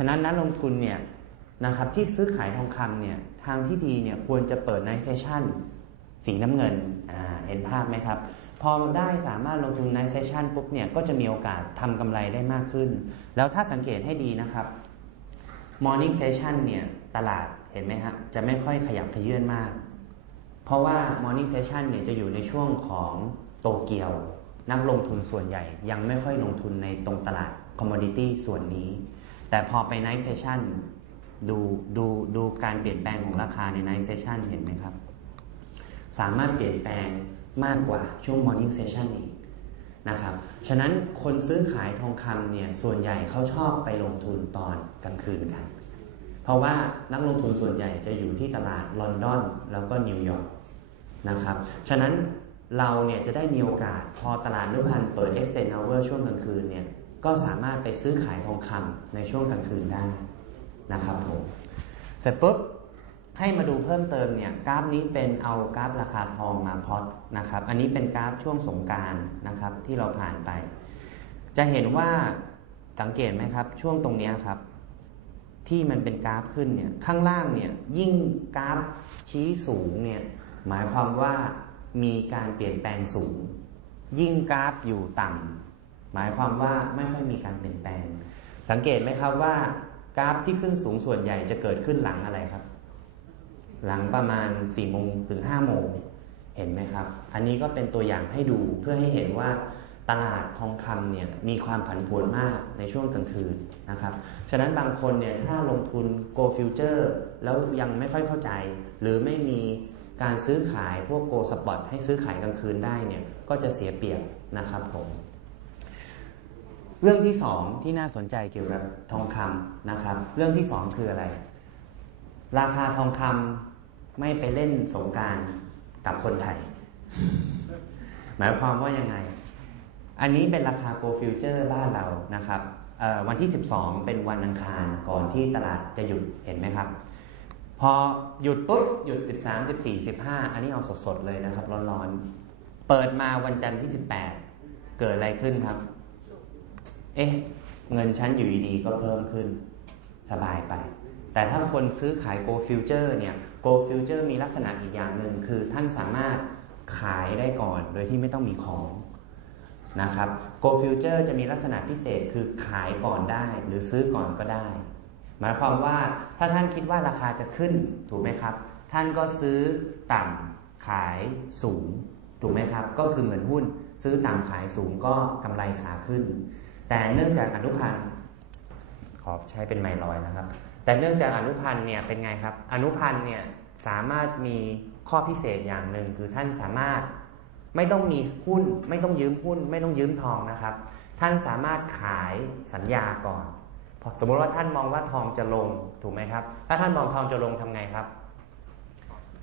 ฉะนั้นนักลงทุนเนี่ยนะครับที่ซื้อขายทองคำเนี่ยทางที่ดีเนี่ยควรจะเปิดในเซสชั่นสีน้ำเงินเห็นภาพไหมครับ พอได้สามารถลงทุนในเซสชันปุ๊บเนี่ยก็จะมีโอกาสทำกำไรได้มากขึ้น แล้วถ้าสังเกตให้ดีนะครับ Morning Session เนี่ยตลาดเห็นไหมฮะจะไม่ค่อยขยับขยื่นมาก เพราะว่า Morning Session เนี่ยจะอยู่ในช่วงของโตเกียว นักลงทุนส่วนใหญ่ยังไม่ค่อยลงทุนในตรงตลาด Commodity ส่วนนี้ แต่พอไป Night Session ดูดูดูการเปลี่ยนแปลงของราคาใน Night Session เห็นไหมครับ สามารถเปลี่ยนแปลงมากกว่าช่วง Morning Session อีกนะครับ ฉะนั้นคนซื้อขายทองคำเนี่ยส่วนใหญ่เขาชอบไปลงทุนตอนกลางคืนกัน เพราะว่านักลงทุนส่วนใหญ่จะอยู่ที่ตลาดลอนดอนแล้วก็นิวยอร์กนะครับ ฉะนั้นเราเนี่ยจะได้มีโอกาสพอตลาดนุพันธ์เปิด extend hour ช่วงกลางคืนเนี่ย ก็สามารถไปซื้อขายทองคำในช่วงกลางคืนได้นะครับผมเสร็จปุ๊บให้มาดูเพิ่มเติมเนี่ยกราฟนี้เป็นเอากราฟราคาทองมาพอตนะครับ อันนี้เป็นกราฟช่วงสงการนะครับที่เราผ่านไป จะเห็นว่าสังเกตไหมครับ ช่วงตรงนี้ครับ ที่มันเป็นกราฟขึ้นเนี่ยข้างล่างเนี่ยยิ่งกราฟชี้สูงเนี่ยหมายความว่ามีการเปลี่ยนแปลงสูง ยิ่งกราฟอยู่ต่ำ หมายความว่าไม่ค่อยมีการเปลี่ยนแปลง สังเกตไหมครับว่ากราฟที่ขึ้นสูงส่วนใหญ่จะเกิดขึ้นหลังอะไรครับ หลังประมาณ4ี่โมงถึง5้าโมงเห็นไหมครับ อันนี้ก็เป็นตัวอย่างให้ดูเพื่อให้เห็นว่าตลาดทองคำเนี่ยมีความผันผวนมากในช่วงกลางคืนนะครับ ฉะนั้นบางคนเนี่ยถ้าลงทุน go future แล้วยังไม่ค่อยเข้าใจ หรือไม่มีการซื้อขายพวก go spot ให้ซื้อขายกลางคืนได้เนี่ยก็จะเสียเปรียบนะครับผม เรื่องที่สองที่น่าสนใจเกี่ยวกับทองคำนะครับ เรื่องที่สองคืออะไร ราคาทองคำไม่ไปเล่นสงการกับคนไทย หมายความว่ายังไง อันนี้เป็นราคา Go Future บ้านเรานะครับวันที่ 12 เป็นวันอังคารก่อนที่ตลาดจะหยุดเห็นไหมครับ พอหยุดปุ๊บหยุด 13 14 15 อันนี้เอาสดๆเลยนะครับ ร้อนๆ เปิดมาวันจันทร์ที่ 18 เกิดอะไรขึ้นครับ เอ๊ะ เงินชั้นอยู่ดีๆก็เพิ่มขึ้นสบายไป แต่ถ้าคนซื้อขาย Go Future เนี่ย Go Future มีลักษณะอีกอย่างหนึ่งคือท่านสามารถขายได้ก่อนโดยที่ไม่ต้องมีของนะครับ Go Future จะมีลักษณะพิเศษคือขายก่อนได้หรือซื้อก่อนก็ได้ หมายความว่าถ้าท่านคิดว่าราคาจะขึ้นถูกไหมครับ ท่านก็ซื้อต่ำขายสูงถูกไหมครับ ก็คือเหมือนหุ้น ซื้อต่ำขายสูงก็กำไรขาขึ้น แต่เนื่องจากอนุพันธ์ขอใช้เป็นไมลอยนะครับ แต่เนื่องจากอนุพันธ์เนี่ยเป็นไงครับ อนุพันธ์เนี่ยสามารถมีข้อพิเศษอย่างหนึ่งคือท่านสามารถไม่ต้องมีหุ้น ไม่ต้องยืมหุ้น ไม่ต้องยืมทองนะครับ ท่านสามารถขายสัญญาก่อนสมมติว่าท่านมองว่าทองจะลงถูกไหมครับ ถ้าท่านมองทองจะลงทำไงครับ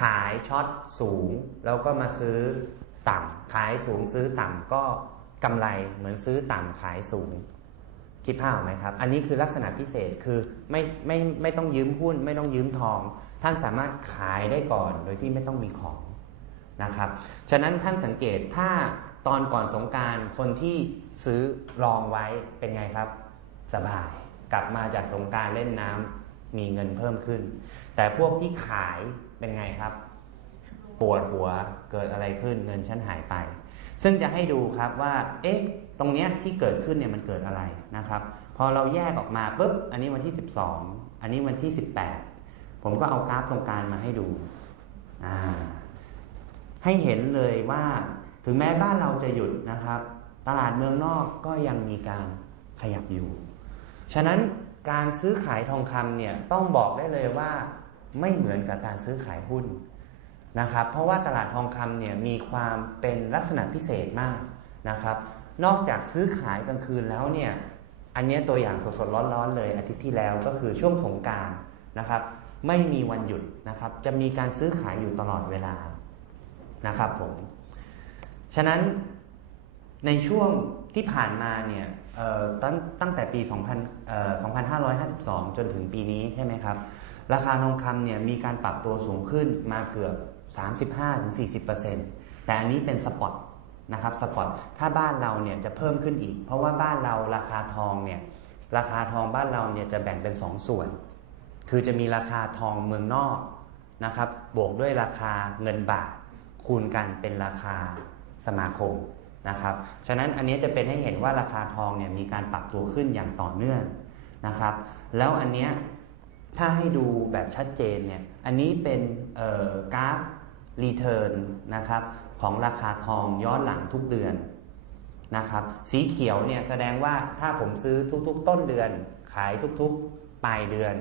ขายช็อตสูงแล้วก็มาซื้อต่ำขายสูงซื้อต่ำก็ กำไรเหมือนซื้อต่ำขายสูง คิดภาพไหมครับ อันนี้คือลักษณะพิเศษคือไม่ไม่ไม่ต้องยืมหุ้น ไม่ต้องยืมทอง ท่านสามารถขายได้ก่อนโดยที่ไม่ต้องมีของนะครับ ฉะนั้นท่านสังเกตถ้าตอนก่อนสงการคนที่ซื้อรองไว้เป็นไงครับ สบายกลับมาจากสงการเล่นน้ำมีเงินเพิ่มขึ้น แต่พวกที่ขายเป็นไงครับ ปวดหัวเกิดอะไรขึ้นเงินฉันหายไป ซึ่งจะให้ดูครับว่า เอ๊ะ ตรงเนี้ยที่เกิดขึ้นเนี่ยมันเกิดอะไรนะครับ พอเราแยกออกมาปุ๊บ อันนี้วันที่ 12 อันนี้วันที่ 18 ผมก็เอากราฟตรงกลางมาให้ดูอ่าให้เห็นเลยว่าถึงแม้บ้านเราจะหยุดนะครับ ตลาดเมืองนอกก็ยังมีการขยับอยู่ ฉะนั้นการซื้อขายทองคำเนี่ยต้องบอกได้เลยว่าไม่เหมือนกับการซื้อขายหุ้น นะครับ เพราะว่าตลาดทองคำเนี่ยมีความเป็นลักษณะพิเศษมากนะครับ นอกจากซื้อขายกลางคืนแล้วเนี่ย อันนี้ตัวอย่างสดๆร้อนๆเลยอาทิตย์ที่แล้วก็คือช่วงสงการนะครับ ไม่มีวันหยุดนะครับ จะมีการซื้อขายอยู่ตลอดเวลานะครับผม ฉะนั้นในช่วงที่ผ่านมาเนี่ยตั้งตั้งแต่ปี 2552 จนถึงปีนี้ใช่ไหมครับ ราคาทองคำเนี่ยมีการปรับตัวสูงขึ้นมาเกือบ 35-40%แต่อันนี้เป็นสปอตนะครับสปอตถ้าบ้านเราเนี่ยจะเพิ่มขึ้นอีก เพราะว่าบ้านเราราคาทองเนี่ยราคาทองบ้านเราเนี่ยจะแบ่งเป็น 2สส่วน คือจะมีราคาทองเมืองนอกนะครับบวกด้วยราคาเงินบาท คูณกันเป็นราคาสมาคมนะครับฉะนั้นอันนี้จะเป็นให้เห็นว่าราคาทองเนี่ยมีการปรับตัวขึ้นอย่างต่อเนื่องนะครับ แล้วอันเนี้ยถ้าให้ดูแบบชัดเจนเนี่ยอันนี้เป็นกราฟ รีเทิร์นนะครับของราคาทองย้อนหลังทุกเดือนนะครับ สีเขียวเนี่ยแสดงว่าถ้าผมซื้อทุกๆ ต้นเดือน ขายทุกๆ ปลายเดือน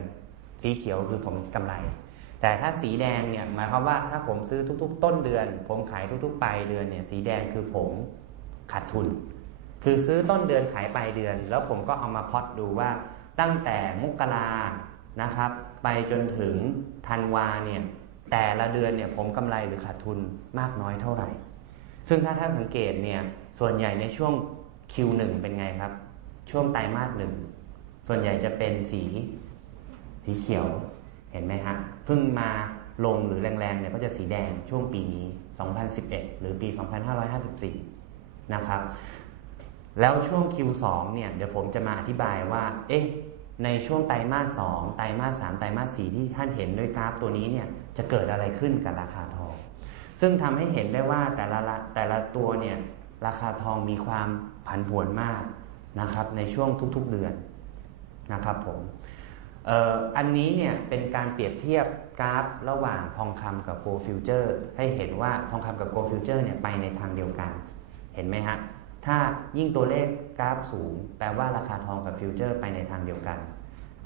สีเขียวคือผมกำไร แต่ถ้าสีแดงเนี่ยหมายความว่าถ้าผมซื้อทุกๆ ต้นเดือน ผมขายทุกๆ ปลายเดือนเนี่ยสีแดงคือผมขาดทุน คือซื้อต้นเดือนขายปลายเดือน แล้วผมก็เอามาพอดดูว่าตั้งแต่มกรานะครับ ไปจนถึงธันวาเนี่ย แต่ละเดือนเนี่ยผมกำไรหรือขาดทุนมากน้อยเท่าไหร่ ซึ่งถ้าท่านสังเกตเนี่ยส่วนใหญ่ในช่วง Q1 เป็นไงครับ ช่วงไตรมาสหนึ่งส่วนใหญ่จะเป็นสีสีเขียวเห็นไหมฮะเพิ่งมาลงหรือแรงๆเนี่ยก็จะสีแดงช่วงปีนี้ 2011 หรือปี 2554 นะครับ แล้วช่วง Q2 เนี่ยเดี๋ยวผมจะมาอธิบายว่า เอ๊ะ ในช่วงไตรมาส 2 ไตรมาส 3 ไตรมาส 4 ที่ท่านเห็นด้วยกราฟตัวนี้เนี่ย จะเกิดอะไรขึ้นกับราคาทอง ซึ่งทำให้เห็นได้ว่าแต่ละแต่ละตัวเนี่ยราคาทองมีความผันผวนมากนะครับในช่วงทุกๆเดือนนะครับผมอันนี้เนี่ยเป็นการเปรียบเทียบกราฟระหว่างทองคำกับโกลฟิวเจอร์ให้เห็นว่าทองคำกับโกลฟิวเจอร์เนี่ยไปในทางเดียวกัน เห็นไหมฮะ ถ้ายิ่งตัวเลขกราฟสูง แปลว่าราคาทองกับฟิวเจอร์ไปในทางเดียวกัน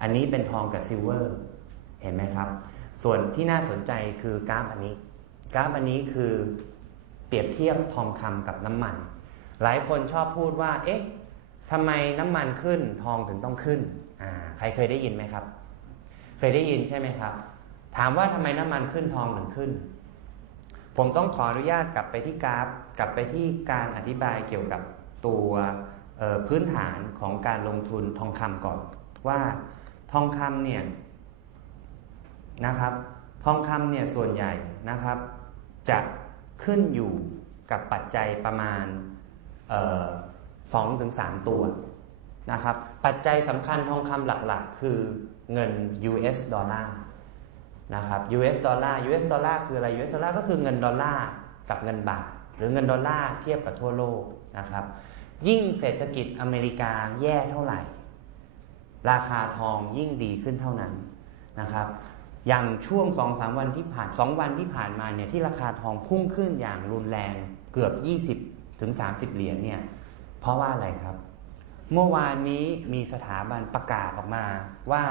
อันนี้เป็นทองกับซิลเวอร์ เห็นไหมครับ ส่วนที่น่าสนใจคือกราฟอันนี้ กราฟอันนี้คือเปรียบเทียบทองคำกับน้ำมัน หลายคนชอบพูดว่า เอ๊ะทำไมน้ำมันขึ้นทองถึงต้องขึ้นอ่าใครเคยได้ยินไหมครับ เคยได้ยินใช่ไหมครับ ถามว่าทำไมน้ำมันขึ้นทองถึงขึ้น ผมต้องขออนุญาตกลับไปที่กราฟ กลับไปที่การอธิบายเกี่ยวกับตัวพื้นฐานของการลงทุนทองคำก่อน ว่าทองคำเนี่ย นะครับ ทองคำเนี่ยส่วนใหญ่นะครับ จะขึ้นอยู่กับปัจจัยประมาณสองถึงสามตัวนะครับ ปัจจัยสำคัญทองคำหลักๆ คือเงิน US ดอลลาร์นะครับ US ดอลลาร์ US ดอลลาร์คืออะไร US ดอลลาร์ก็คือเงินดอลลาร์กับเงินบาท หรือเงินดอลลาร์เทียบกับทั่วโลกนะครับ ยิ่งเศรษฐกิจอเมริกาแย่เท่าไหร่ ราคาทองยิ่งดีขึ้นเท่านั้นนะครับ อย่างช่วง2อสวันที่ผ่าน 2 วันที่ผ่านมาเนี่ยที่ราคาทองพุ่งขึ้นอย่างรุนแรงเกือบ 20 ถึง 30 เหรียญเนี่ยเพราะว่าอะไรครับ เมื่อวานนี้มีสถาบันประกาศออกมาว่า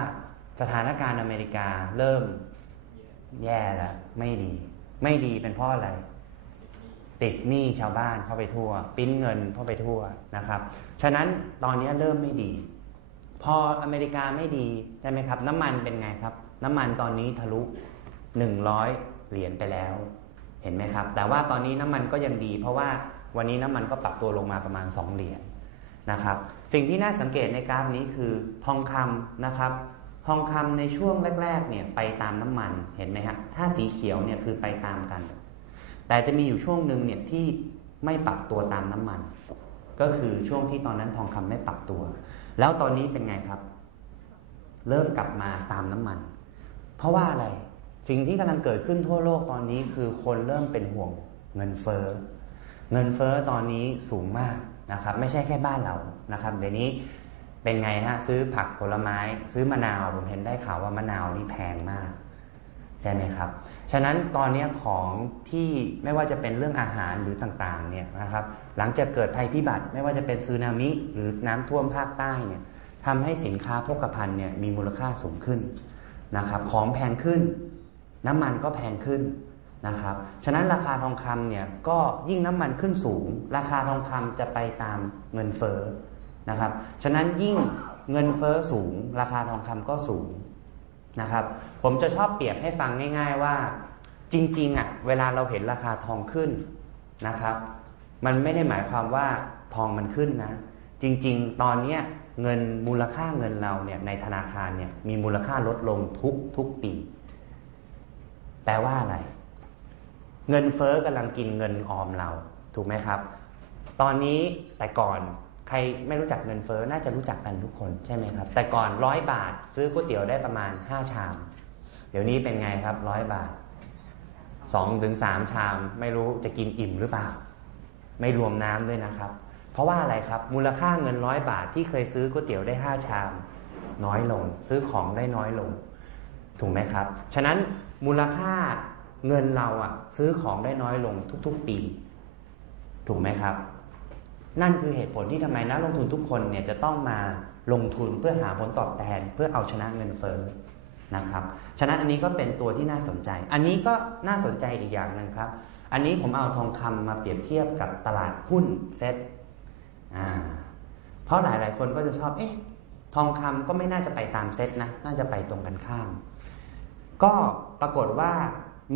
สถานการณ์อเมริกาเริ่มแย่แล้วไม่ดี ไม่ดีเป็นเพราะอะไร ติดหนี้ชาวบ้านเข้าไปทั่ว ปิ้นเงินเข้าไปทั่วนะครับ ฉะนั้นตอนนี้เริ่มไม่ดี พออเมริกาไม่ดีใช่ไหมครับ น้ำมันเป็นไงครับ น้ำมันตอนนี้ทะลุ 100 เหรียญไปแล้ว เห็นไหมครับ แต่ว่าตอนนี้น้ำมันก็ยังดี เพราะว่าวันนี้น้ำมันก็ปรับตัวลงมาประมาณ 2 เหรียญนะครับ สิ่งที่น่าสังเกตในกราฟนี้คือทองคำนะครับ ทองคำในช่วงแรกๆเนี่ยไปตามน้ำมันเห็นไหมครับถ้าสีเขียวเนี่ยคือไปตามกัน แต่จะมีอยู่ช่วงหนึ่งเนี่ยที่ไม่ปรับตัวตามน้ำมัน ก็คือช่วงที่ตอนนั้นทองคำไม่ปรับตัว แล้วตอนนี้เป็นไงครับ เริ่มกลับมาตามน้ำมัน เพราะว่าอะไร สิ่งที่กำลังเกิดขึ้นทั่วโลกตอนนี้คือคนเริ่มเป็นห่วงเงินเฟ้อ เงินเฟ้อตอนนี้สูงมากนะครับ ไม่ใช่แค่บ้านเรานะครับเดี๋ยวนี้เป็นไงฮะซื้อผักผลไม้ ซื้อมะนาวผมเห็นได้ข่าวว่ามะนาวนี่แพงมากใช่ไหมครับ ฉะนั้นตอนนี้ของที่ไม่ว่าจะเป็นเรื่องอาหารหรือต่างๆเนี่ยนะครับ หลังจากเกิดภัยพิบัติไม่ว่าจะเป็นซึนามิหรือน้ำท่วมภาคใต้เนี่ยทำให้สินค้าโภคภัณฑ์เนี่ยมีมูลค่าสูงขึ้น นะครับของแพงขึ้น น้ำมันก็แพงขึ้นนะครับฉะนั้นราคาทองคำเนี่ยก็ยิ่งน้ำมันขึ้นสูง ราคาทองคำจะไปตามเงินเฟ้อนะครับฉะนั้นยิ่งเงินเฟ้อสูง ราคาทองคำก็สูงนะครับผมจะชอบเปรียบให้ฟังง่าย ๆว่าจริงๆอะเวลาเราเห็นราคาทองขึ้นนะครับ มันไม่ได้หมายความว่าทองมันขึ้นนะ จริง ๆ ตอนเนี้ย เงินมูลค่าเงินเราเนี่ยในธนาคารเนี่ยมีมูลค่าลดลงทุกทุกปี แปลว่าอะไร เงินเฟอ้อกำลังกินเงินออมเรา ถูกไหมครับ ตอนนี้แต่ก่อนใครไม่รู้จักเงินเฟ้อน่าจะรู้จักกันทุกคนใช่ไหมครับ แต่ก่อนร้อยบาท ซื้อก๋วยเตี๋ยวได้ประมาณ 5 ชาม เดี๋ยวนี้เป็นไงครับร้อยบาท2ถึง3ชาม ไม่รู้จะกินอิ่มหรือเปล่า ไม่รวมน้ำด้วยนะครับ ราะว่าอะไรครับ มูลค่าเงินร้อยบาทที่เคยซื้อก๋วยเตี๋ยวได้ 5 ชาม น้อยลง ซื้อของได้น้อยลง ถูกไหมครับ ฉะนั้นมูลค่าเงินเราอะซื้อของได้น้อยลงทุกๆปี ถูกไหมครับ นั่นคือเหตุผลที่ทำไมนักลงทุนทุกคนเนี่ยจะต้องมาลงทุนเพื่อหาผลตอบแทน เพื่อเอาชนะเงินเฟ้อนะครับ ฉะนั้นอันนี้ก็เป็นตัวที่น่าสนใจ อันนี้ก็น่าสนใจอีกอย่างหนึ่งครับ อันนี้ผมเอาทองคำมาเปรียบเทียบกับตลาดหุ้นเซ็ต อ่าเพราะหลาย ๆ คนก็จะชอบ เอ๊ะ ทองคำก็ไม่น่าจะไปตามเซตนะ น่าจะไปตรงกันข้าม ก็ปรากฏว่า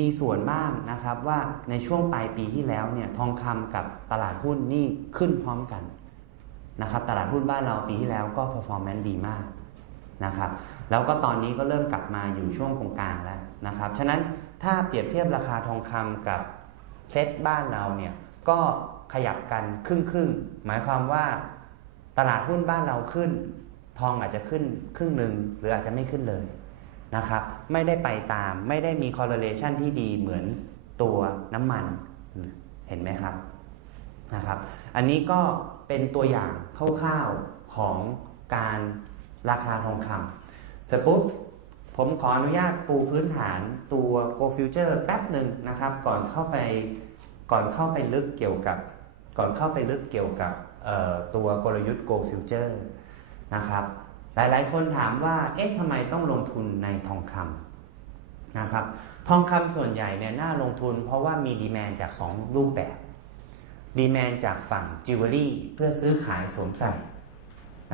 มีส่วนบ้างนะครับว่าในช่วงปลายปีที่แล้วเนี่ยทองคำกับตลาดหุ้นนี่ขึ้นพร้อมกันนะครับตลาดหุ้นบ้านเราปีที่แล้วก็ performance ดีมากนะครับแล้วก็ตอนนี้ก็เริ่มกลับมาอยู่ช่วงกลางๆแล้วนะครับฉะนั้นถ้าเปรียบเทียบราคาทองคำกับเซ็ตบ้านเราเนี่ยก็ ขยับกันครึ่งครึ่งหมายความว่าตลาดหุ้นบ้านเราขึ้น ทองอาจจะขึ้นครึ่งหนึ่งหรืออาจจะไม่ขึ้นเลยนะครับไม่ได้ไปตามไม่ได้มี correlation ที่ดีเหมือนตัวน้ำมันเห็นไหมครับนะครับ อันนี้ก็เป็นตัวอย่างคร่าวๆของการราคาทองคำเสร็จปุ๊บผมขออนุญาตปูพื้นฐานตัว Go Future แป๊บหนึ่งนะครับ ก่อนเข้าไปก่อนเข้าไปลึกเกี่ยวกับ ก่อนเข้าไปลึกเกี่ยวกับตัวกลยุทธ์ Go Future นะครับหลายๆ คนถามว่า เอ๊ะทำไมต้องลงทุนในทองคำนะครับ ทองคำส่วนใหญ่เนี่ยน่าลงทุนเพราะว่ามีดีแมนจาก 2 รูปแบบดีแมนจากฝั่งจิวเวลรี่เพื่อซื้อขายสวมใส่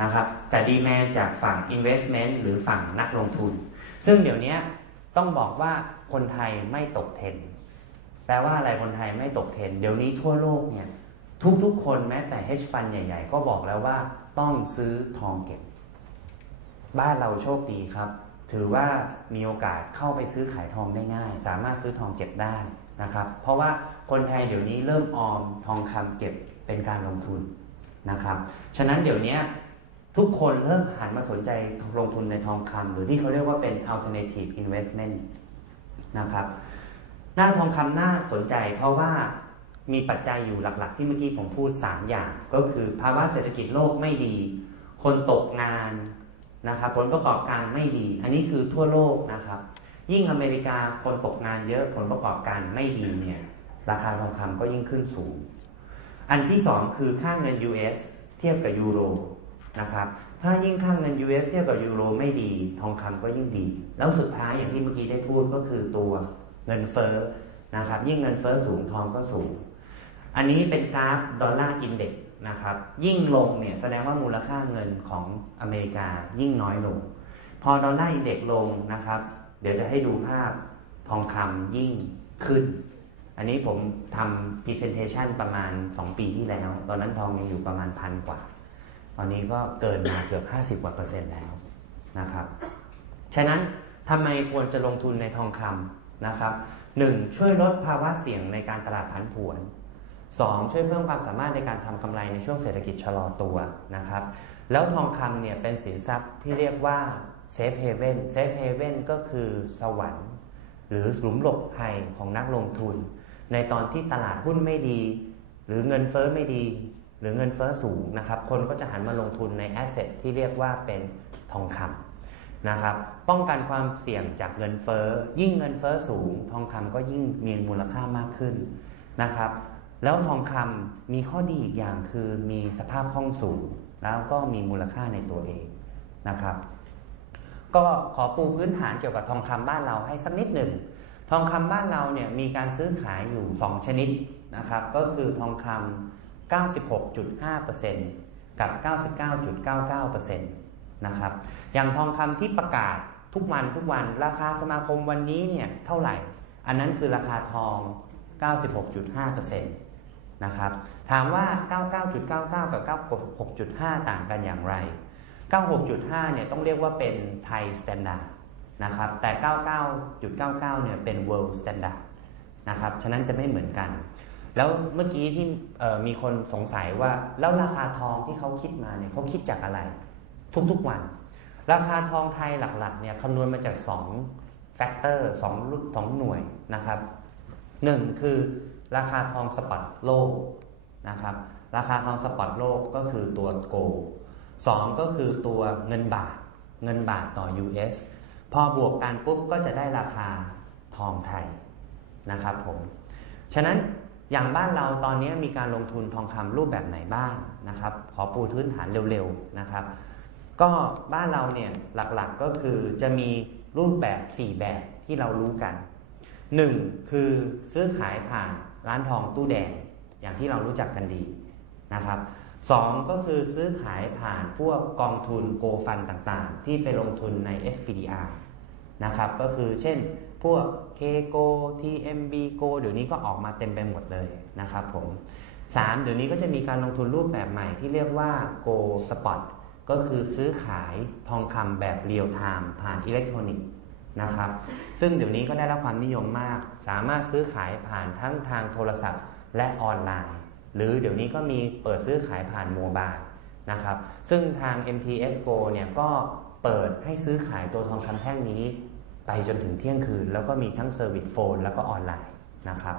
นะครับ แต่ดีแมนจากฝั่ง Investment หรือฝั่งนักลงทุน ซึ่งเดี๋ยวนี้ต้องบอกว่าคนไทยไม่ตกเทรนแปลว่าอะไรคนไทยไม่ตกเทรนเดี๋ยวนี้ทั่วโลกเนี่ย ทุกๆ คนแม้แต่ hedge fund ใหญ่ ๆ ก็บอกแล้วว่าต้องซื้อทองเก็บ บ้านเราโชคดีครับ ถือว่ามีโอกาสเข้าไปซื้อขายทองได้ง่าย สามารถซื้อทองเก็บได้นะครับ เพราะว่าคนไทยเดี๋ยวนี้เริ่มออมทองคำเก็บเป็นการลงทุนนะครับ ฉะนั้นเดี๋ยวนี้ทุกคนเริ่มหันมาสนใจลงทุนในทองคำหรือที่เขาเรียกว่าเป็น alternative investment นะครับ หน้าทองคำน่าสนใจเพราะว่า มีปัจจัยอยู่หลักๆ ที่เมื่อกี้ผมพูด 3 อย่าง ก็คือภาวะเศรษฐกิจโลกไม่ดี คนตกงานนะครับผลประกอบการไม่ดี อันนี้คือทั่วโลกนะครับ ยิ่งอเมริกาคนตกงานเยอะผลประกอบการไม่ดีเนี่ยราคาทองคำก็ยิ่งขึ้นสูง อันที่2คือค่างเงิน US เทียบกับยูโรนะครับถ้ายิ่งค่างเงิน US เทียบกับยูโรไม่ดี ทองคำก็ยิ่งดี แล้วสุดท้ายอย่างที่เมื่อกี้ได้พูดก็คือตัวเงินเฟ้อนะครับยิ่งเงินเฟ้อสูงทองก็สูง อันนี้เป็นกราฟดอลลาร์อินเด็กนะครับ ยิ่งลงเนี่ยแสดงว่ามูลค่าเงินของอเมริกายิ่งน้อยลง พอดอลลาร์อินเด็กลงนะครับ เดี๋ยวจะให้ดูภาพทองคำยิ่งขึ้น อันนี้ผมทำ presentation ประมาณ 2 ปีที่แล้ว ตอนนั้นทองยังอยู่ประมาณพันกว่า ตอนนี้ก็เกินมาเกือบ 50กว่าเปอร์เซ็นต์แล้วนะครับ ฉะนั้นทำไมควรจะลงทุนในทองคำนะครับหนึ่งช่วยลดภาวะเสี่ยงในการตลาดผันผวน 2. ช่วยเพิ่มความสามารถในการทำกำไรในช่วงเศรษฐกิจชะลอตัวนะครับ แล้วทองคำเนี่ยเป็นสินทรัพย์ที่เรียกว่าเซฟเฮเว่นเซฟเฮเว่นก็คือสวรรค์ หรือหลุมหลบภัยของนักลงทุน ในตอนที่ตลาดหุ้นไม่ดี หรือเงินเฟอ้อไม่ดี หรือเงินเฟอ้อสูงนะครับ คนก็จะหันมาลงทุนในแอสเซทที่เรียกว่าเป็นทองคำนะครับ ป้องกันความเสี่ยงจากเงินเฟอ้อ ยิ่งเงินเฟอ้อสูง ทองคำก็ยิ่งมีมูลค่ามากขึ้นนะครับ แล้วทองคำมีข้อดีอีกอย่างคือมีสภาพคล่องสูง แล้วก็มีมูลค่าในตัวเองนะครับ ก็ขอปูพื้นฐานเกี่ยวกับทองคำบ้านเราให้สักนิดหนึ่งทองคำบ้านเราเนี่ยมีการซื้อขายอยู่ 2 ชนิดนะครับ ก็คือทองคำ96.5%กับ 99.99%นะครับอย่างทองคำที่ประกาศทุกวันทุกวันราคาสมาคมวันนี้เนี่ยเท่าไหร่ อันนั้นคือราคาทอง 96.5% นะครับถามว่า 99.99 กับ 96.5 ต่างกันอย่างไร 96.5 เนี่ยต้องเรียกว่าเป็นไทยสแตนดาร์ดนะครับแต่ 99.99 เนี่ยเป็น world standard นะครับฉะนั้นจะไม่เหมือนกัน แล้วเมื่อกี้ที่มีคนสงสัยว่า แล้วราคาทองที่เขาคิดมาเนี่ยเขาคิดจากอะไร ทุกๆวัน ราคาทองไทยหลักๆเนี่ยคำนวณมาจาก2แฟกเตอร์สองรุ่นสองหน่วยนะครับหนึ่งคือ ราคาทองสปอตโลกนะครับ ราคาทองสปอตโลกก็คือตัวโกลสองก็คือตัวเงินบาท เงินบาทต่อ US พอบวกกันปุ๊บก็จะได้ราคาทองไทยนะครับผม ฉะนั้นอย่างบ้านเราตอนนี้มีการลงทุนทองคำรูปแบบไหนบ้างนะครับ ขอปูพื้นฐานเร็วๆนะครับ ก็บ้านเราเนี่ยหลักๆก็คือจะมีรูปแบบ 4 แบบที่เรารู้กัน 1. คือซื้อขายผ่าน ร้านทองตู้แดงอย่างที่เรารู้จักกันดีนะครับสองก็คือซื้อขายผ่านพวกกองทุนโกฟันต่างๆ ที่ไปลงทุนใน SPDR นะครับก็คือเช่นพวก K-Go TMB Go เดี๋ยวนี้ก็ออกมาเต็มไปหมดเลยนะครับผมสามเดี๋ยวนี้ก็จะมีการลงทุนรูปแบบใหม่ที่เรียกว่า Go Spot ก็คือซื้อขายทองคำแบบเรียลไทม์ผ่านอิเล็กทรอนิกส์ นะครับ ซึ่งเดี๋ยวนี้ก็ได้รับความนิยมมาก สามารถซื้อขายผ่านทั้งทางโทรศัพท์และออนไลน์ หรือเดี๋ยวนี้ก็มีเปิดซื้อขายผ่านโมบายนะครับ ซึ่งทาง MTS Go เนี่ยก็เปิดให้ซื้อขายตัวทองคำแท่งนี้ ไปจนถึงเที่ยงคืน แล้วก็มีทั้งเซอร์วิสโฟนแล้วก็ออนไลน์นะครับ